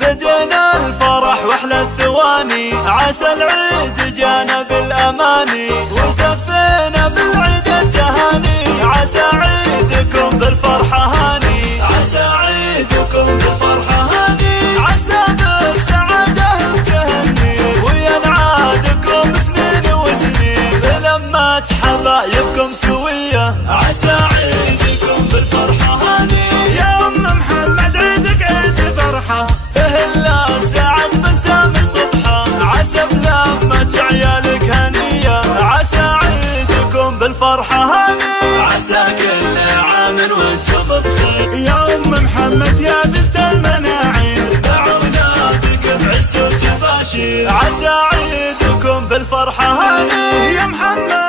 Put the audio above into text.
بدينا الفرح واحلى الثواني، عسى العيد جانا بالاماني، وزفينا بالعيد التهاني، عسى عيدكم بالفرحة هاني، عسى عيدكم بالفرحة هاني، عسى بالسعادة تهني، وينعادكم سنين وسنين بلمة حبايبكم سوية، عسى عيدكم بالفرحة هاني. يا أم محمد عيدك عيد فرحة، اهلا سعد بن سامي صبحة، عسى بلمة عيالك هنية، عسى عيدكم بالفرحة هاني، عسى كل عام وانتم بخير. يا أم محمد يا بنت المناعير، دعونا بك بعز وتباشير، عسى عيدكم بالفرحة هاني. يا محمد